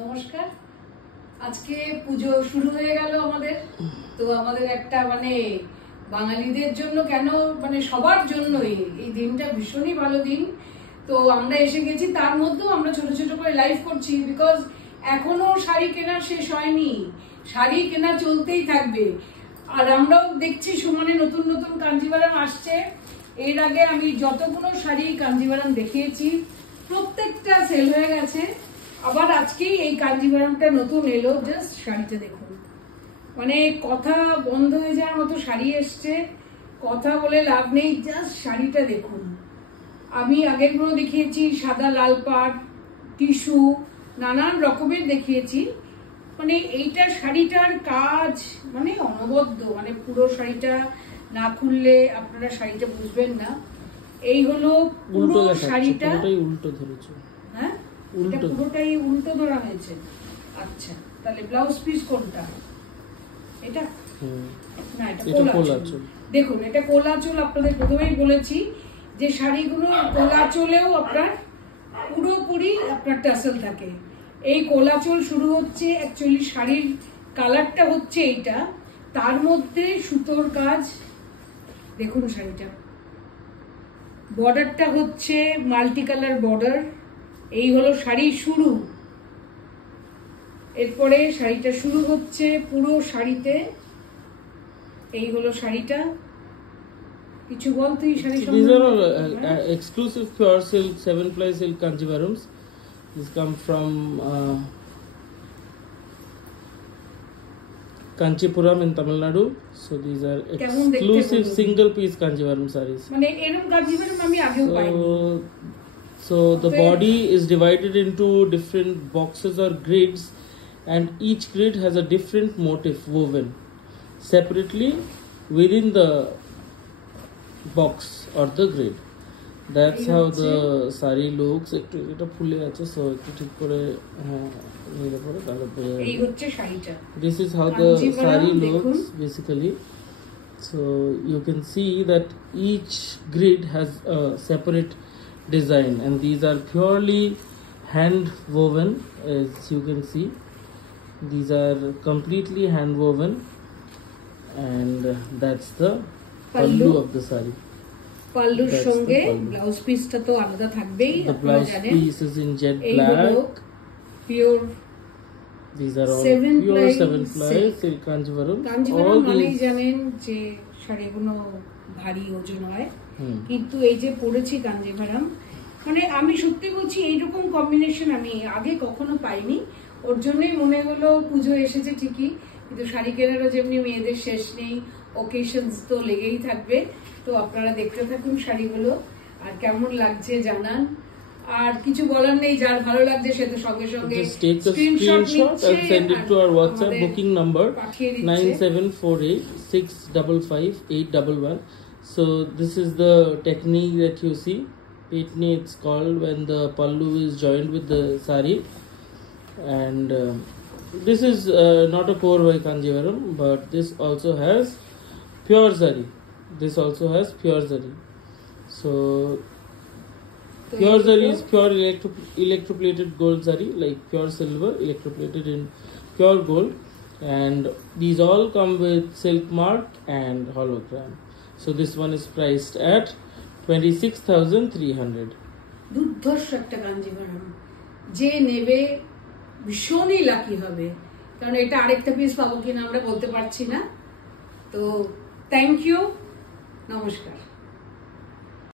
নমস্কার। আজকে পুজো শুরু হয়ে গেল আমাদের। তো আমাদের একটা বাঙালিদের জন্য কেন সবার জন্যই এই দিনটা ভীষণই ভালো দিন। তো আমরা এসে গেছি, তার মধ্যেও আমরা ছোট ছোট করে লাইভ করছি, বিকজ এখনো শাড়ি কেনা শেষ হয়নি, শাড়ি কেনা চলতেই থাকবে। আর আমরাও দেখছি সমানে নতুন নতুন কাঞ্জিভারাম আসছে। এর আগে আমি যতগুলো শাড়ি কাঞ্জিভারাম দেখিয়েছি প্রত্যেকটা সেল হয়ে গেছে। আবার আজকেই এই কাঞ্জিভারামটা নতুন এলো। জাস্ট শাড়িটা দেখুন, কথা বন্ধ হয়ে যাওয়ার মতো শাড়ি এসছে, কথা বলে লাভ নেই। জাস্ট শাড়িটা দেখুন। আমি আগের গুলো দেখিয়েছি সাদা লাল পাট, টিস্যু, নানান রকমের দেখিয়েছি। এইটা শাড়িটার কাজ অনবদ্য, পুরো শাড়িটা না খুললে আপনারা শাড়িটা বুঝবেন না। এই হলো পুরো শাড়িটা। উল্টো ধরেছো? হ্যাঁ, এটা পুরোটাই উল্টো ধরা হয়েছে। আচ্ছা, তাহলে ব্লাউজ পিস কোনটা? এটা না, এটা কোলাচল। দেখুন, এটা কোলাচল। আপনাদের প্রথমেই বলেছি যে শাড়িগুলো কোলাচলেও আপনার পুরোপুরি আপনার টাসেল থাকে। এই কোলাচল শুরু হচ্ছে, অ্যাকচুয়ালি শাড়ির কালারটা হচ্ছে এইটা, তার মধ্যে সুতোর কাজ। দেখুন শাড়িটা, বর্ডারটা হচ্ছে মাল্টি কালার বর্ডার। এই হলো শাড়ির শুরু। এরপরে শাড়িটা শুরু হচ্ছে পুরো শাড়িতে। এই হলো শাড়িটা। কিছু বল তুই শাড়ি সম্বন্ধে। These are exclusive pure silk 7-ply silk kanjivarams. These come from Kanchipuram in Tamil Nadu. So these are exclusive single piece kanjivaram sarees. এরকম কাঞ্জিভারাম আমি আগেও পাইনি। So the body is divided into different boxes or grids, and each grid has a different motif woven separately within the box or the grid. That's how the sari looks. Ekটু ফুলে আছে, so একটু ঠিক করে নিলে পরে তাহলে বোঝা যাবে। এই হচ্ছে শাড়িটা। This is how the sari looks basically. So you can see that each grid has a separate design, and these are purely hand woven. As you can see, these are completely hand woven, and that's the pallu of the sari. পাল্লুর সঙ্গে blouse পিসটা তো আলাদা থাকবেই। The blouse piece is in jet black. Pure, these are all pure 7-ply silk kanjivaram. Kanjivaram মানেই জানেন যে শাড়িগুলো ভারী ওজন হয়, কিন্তু এই যে পরেছি কাঞ্জিভারাম, আমি সত্যি বলছি এইরকম কম্বিনেশন আমি আগে কখনো পাইনি। ওর জন্যই মনে হলো পুজো এসেছে ঠিকই, কিন্তু শাড়ি কেনারও যেমনি মেয়েদের শেষ নেই, ওকেশনস তো লেগেই থাকবে। তো আপনারা দেখতে থাকুন শাড়িগুলো, আর কেমন লাগছে জানান। আর কিছকিছু বলার নেই, যার ভালো লাগছে সে তো সঙ্গে সঙ্গে just take a screenshot and send it to our WhatsApp booking number 9748655811. So this is the technique that you see. Petni it's called, when the pallu is joined with the sari. And this is not a Korvai Kanjivaram, but this also has pure zari. This also has pure zari. So pure zari is pure electroplated gold zari, like pure silver electroplated in pure gold, and these all come with silk mark and hologram. So this one is priced at 26,300. দুর্ধর্ষ একটা কাঞ্জিভারাম, যে নেবে ভীষণই lucky হবে, কারণ এটা আরেকটা piece পাবো কিনা আমরা বলতে পারছি না। তো থ্যাংক ইউ, নমস্কার।